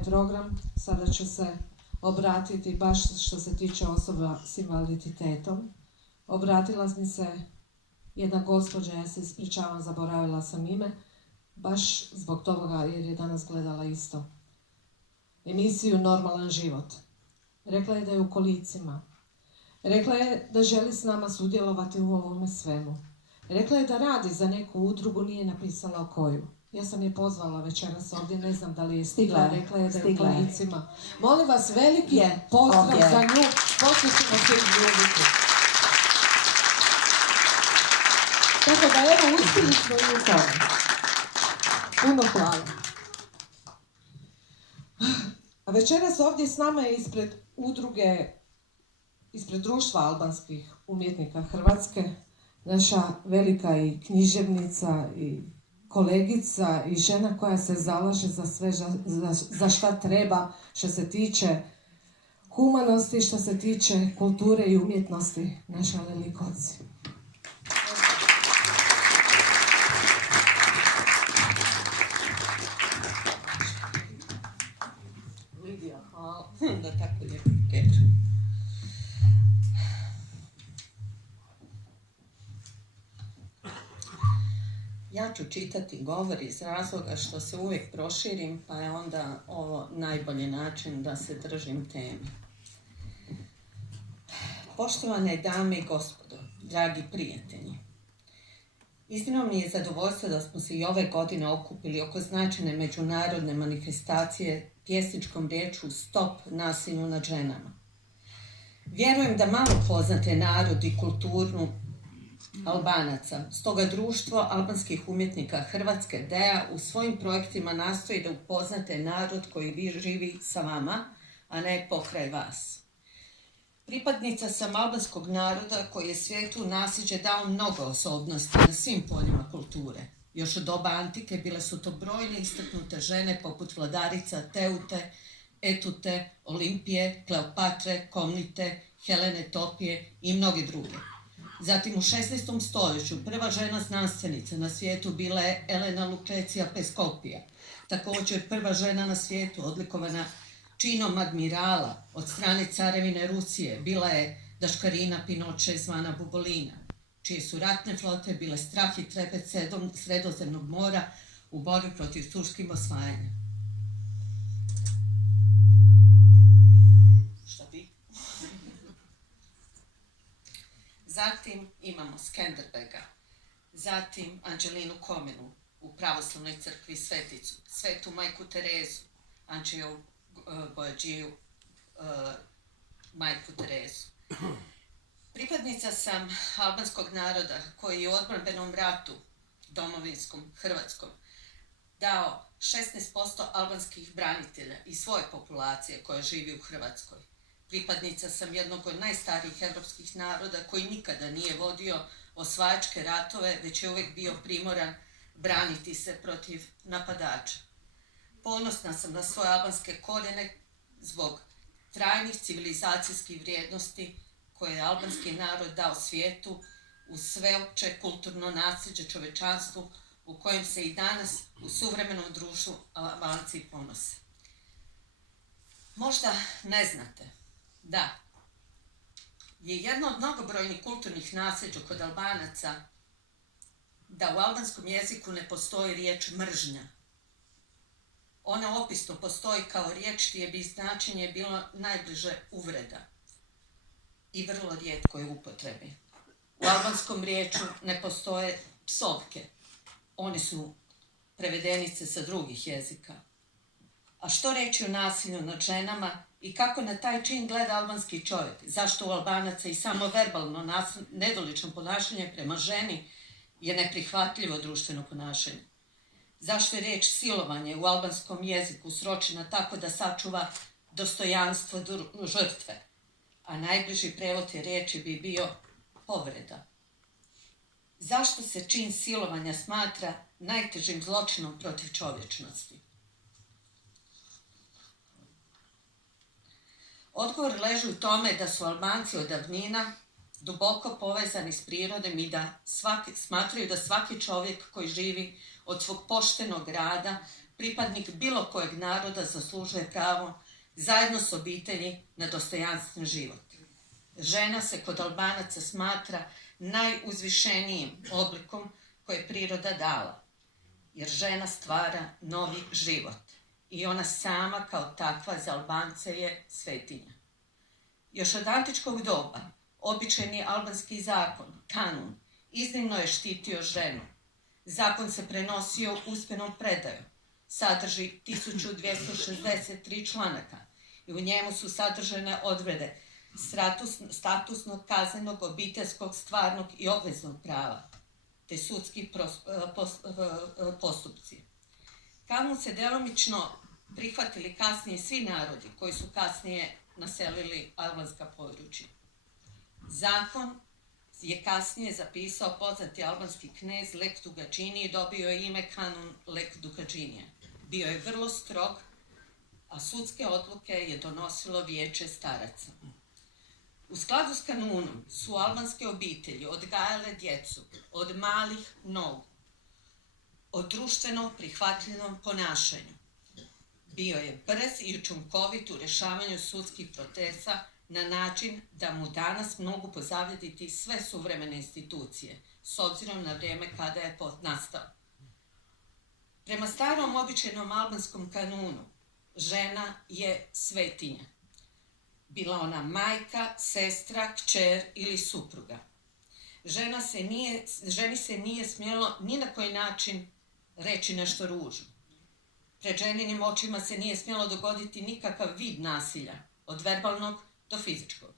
ovaj program. Sada ću se obratiti baš što se tiče osoba s invaliditetom. Obratila mi se jedna gospođa, ja se ispričavam, zaboravila sam ime, baš zbog toga jer je danas gledala isto emisiju Normalan život. Rekla je da je u kolicima. Rekla je da želi s nama sudjelovati u ovome svemu. Rekla je da radi za neku udrugu, nije napisala koju. Ja sam je pozvala večeras ovdje, ne znam da li je stigla, rekla je da je u kolicima. Molim vas, veliki pozdrav za nju, poslije ćemo se izljubiti. Tako da evo, uspjeli smo i u tome. Puno hvala. A večeras ovdje s nama je ispred udruge, ispred društva albanskih umjetnika Hrvatske, naša velika i književnica i kolegica i žena koja se zalaže za sve za šta treba, što se tiče humanosti, što se tiče kulture i umjetnosti, naša Leli Koci. Lidija, hvala. Da tako lijepo reći. Ja ću čitati govor iz razloga što se uvijek proširim, pa je onda ovo najbolji način da se držim teme. Poštovane dame i gospodo, dragi prijatelji, iznimno mi je zadovoljstvo da smo se i ove godine okupili oko značajne međunarodne manifestacije pjesničkom riječu Stop nasilju nad ženama. Vjerujem da malo poznate narod i kulturu Albanaca, stoga društvo albanskih umjetnika Hrvatske DEA u svojim projektima nastoji da upoznate narod koji živi sa vama, a ne pokraj vas. Pripadnica sam albanskog naroda koji je svijetu nasljeđe dao mnogo osobnosti na svim poljima kulture. Još od doba antike bile su to brojne istaknute žene poput vladarica Teute, Etute, Olimpije, Kleopatre, Komnite, Helene Topije i mnogi druge. Zatim u 16. stoljeću prva žena znanstvenica na svijetu bila je Elena Lucrecija Peskopija. Također prva žena na svijetu odlikovana činom admirala od strane carevine Rusije bila je Daškarina Pinoče zvana Bugolina, čije su ratne flote bile strah i trepet Sredozemnog mora u borbi protiv turskih osvajanja. Šta bi? Zatim imamo Skenderbega, zatim Anđelinu Kominu u pravoslavnoj crkvi Sveticu, svetu majku Terezu, Anđeo Bojađiju, majku Terezu. Pripadnica sam albanskog naroda koji je u odbrambenom ratu, domovinskom, hrvatskom, dao 16% albanskih branitelja i svoje populacije koja živi u Hrvatskoj. Pripadnica sam jednog od najstarijih evropskih naroda koji nikada nije vodio osvajačke ratove, već je uvijek bio primoran braniti se protiv napadača. Ponosna sam na svoje albanske korijene zbog trajnih civilizacijskih vrijednosti koje je albanski narod dao svijetu uz sveopće kulturno nasljeđe čovečanstvu u kojem se i danas u suvremenom društvu Albanci ponose. Možda ne znate da je jedno od mnogobrojnih kulturnih nasljeđa kod Albanaca da u albanskom jeziku ne postoji riječ mržnja. Ona opisno postoji kao riječ čije bi značenje bilo najbliže uvreda i vrlo rijetko je u upotrebi. U albanskom riječu ne postoje psovke. One su prevedenice sa drugih jezika. A što reći o nasilju nad ženama i kako na taj čin gleda albanski čovjek? Zašto u Albanaca i samo verbalno nedolično ponašanje prema ženi je neprihvatljivo društveno ponašanje? Zašto je riječ silovanje u albanskom jeziku sročena tako da sačuva dostojanstvo žrtve, a najbliži prevod te riječi bi bio povreda? Zašto se čin silovanja smatra najtežim zločinom protiv čovječnosti? Odgovor leži u tome da su Albanci od davnina duboko povezani s prirodom i da smatraju da svaki čovjek koji živi od svog poštenog rada pripadnik bilo kojeg naroda zaslužuje pravo zajedno s obitelji na dostojanstven život. Žena se kod Albanaca smatra najuzvišenijim oblikom koje je priroda dala, jer žena stvara novi život i ona sama kao takva za Albance je svetinja. Još od antičkog doba običajni albanski zakon, kanun, iznimno je štitio ženu. Zakon se prenosio usmenom predajom, sadrži 1263 članaka i u njemu su sadržane odredbe statusnog, kaznenog, obiteljskog, stvarnog i obveznog prava, te sudski postupci. Kanun se djelomično prihvatili kasnije svi narodi koji su kasnije naselili albanska područja. Zakon je kasnije zapisao poznati albanski knez Lek Dugačini i dobio je ime Kanun Lek Dugačinija. Bio je vrlo strog, a sudske odluke je donosilo vijeće staraca. U skladu s kanunom su albanske obitelji odgajale djecu od malih nogu, o društveno prihvatljivom ponašanju. Bio je brz i učinkovit u rješavanju sudskih procesa na način da mu danas mogu pozavjediti sve suvremene institucije, s obzirom na vrijeme kada je nastao. Prema starom običajnom albanskom kanunu, žena je svetinja. Bila ona majka, sestra, kćer ili supruga. Ženi se nije smjelo ni na koji način reći nešto ružno. Pred ženinim očima se nije smjelo dogoditi nikakav vid nasilja, od verbalnog do fizičkog.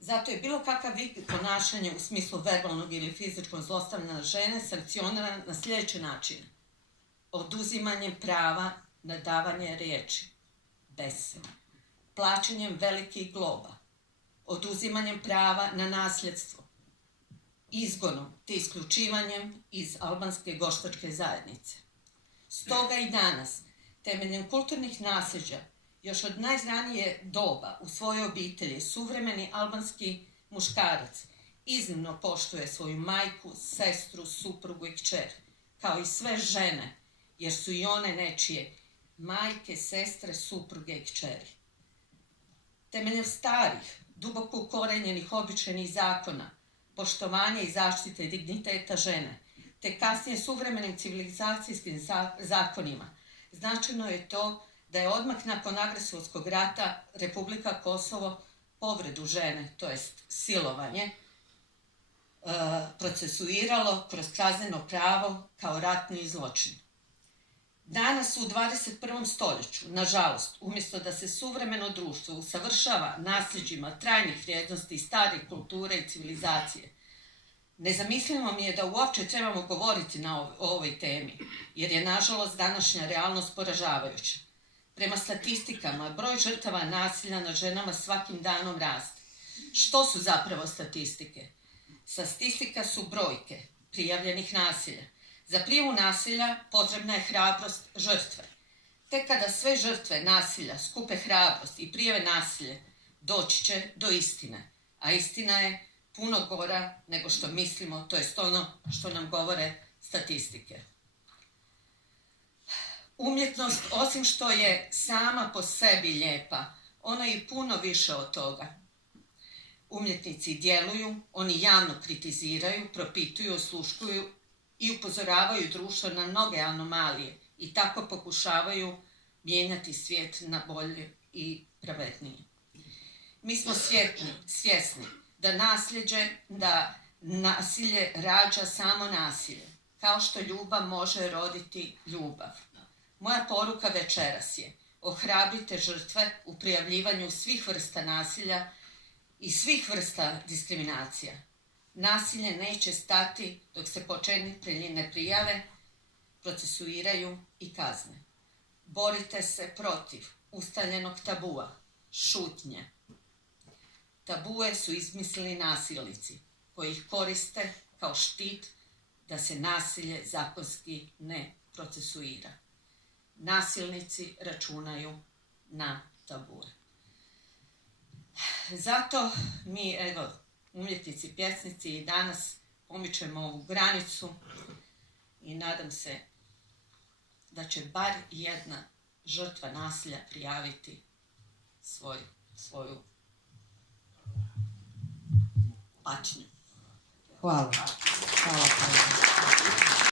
Zato je bilo kakav vid ponašanja u smislu verbalnog ili fizičkog zlostavljanja žene sankcioniran na sljedeći način. Oduzimanjem prava na davanje riječi, besem, plaćanjem velikih globa, oduzimanjem prava na nasljedstvo, izgonom te isključivanjem iz albanske goštačke zajednice. Stoga i danas, temeljem kulturnih nasljeđa, još od najranije doba u svojoj obitelji suvremeni albanski muškarac iznimno poštuje svoju majku, sestru, suprugu i kćer, kao i sve žene, jer su i one nečije majke, sestre, supruge i kćeri. Temeljem starih, duboko ukorenjenih običajnih zakona, poštovanja i zaštite digniteta žene, te kasnije suvremenim civilizacijskim zakonima, značajno je to da je odmah nakon agresorskog rata Republika Kosovo povredu žene, to jest silovanje, procesuiralo kroz kazneno pravo kao ratni zločin. Danas u 21. stoljeću, nažalost, umjesto da se suvremeno društvo usavršava nasljeđima trajnih vrijednosti starih kulture i civilizacije, nezamislivo mi je da uopće trebamo govoriti o ovoj temi, jer je nažalost današnja realnost poražavajuća. Prema statistikama, broj žrtava nasilja nad ženama svakim danom raste. Što su zapravo statistike? Statistika su brojke prijavljenih nasilja. Za prijavu nasilja potrebna je hrabrost žrtve. Tek kada sve žrtve nasilja skupe hrabrost i prijave nasilje, doći će do istine. A istina je puno gora nego što mislimo, to jest ono što nam govore statistike. Umjetnost, osim što je sama po sebi lijepa, ona je i puno više od toga. Umjetnici djeluju, oni javno kritiziraju, propituju, osluškuju i upozoravaju društvo na mnoge anomalije i tako pokušavaju mijenjati svijet na bolje i pravednije. Mi smo svjesni da nasilje rađa samo nasilje, kao što ljubav može roditi ljubav. Moja poruka večeras je: ohrabrite žrtve u prijavljivanju svih vrsta nasilja i svih vrsta diskriminacija. Nasilje neće stati dok se počinitelji ne prijave, procesuiraju i kazne. Borite se protiv ustaljenog tabua, šutnje. Tabue su izmislili nasilnici koji ih koriste kao štit da se nasilje zakonski ne procesuira. Nasilnici računaju na tabue. Zato mi, umjetnici, pjesnici, i danas pomičemo ovu granicu i nadam se da će bar jedna žrtva nasilja prijaviti svoju patnju. Hvala.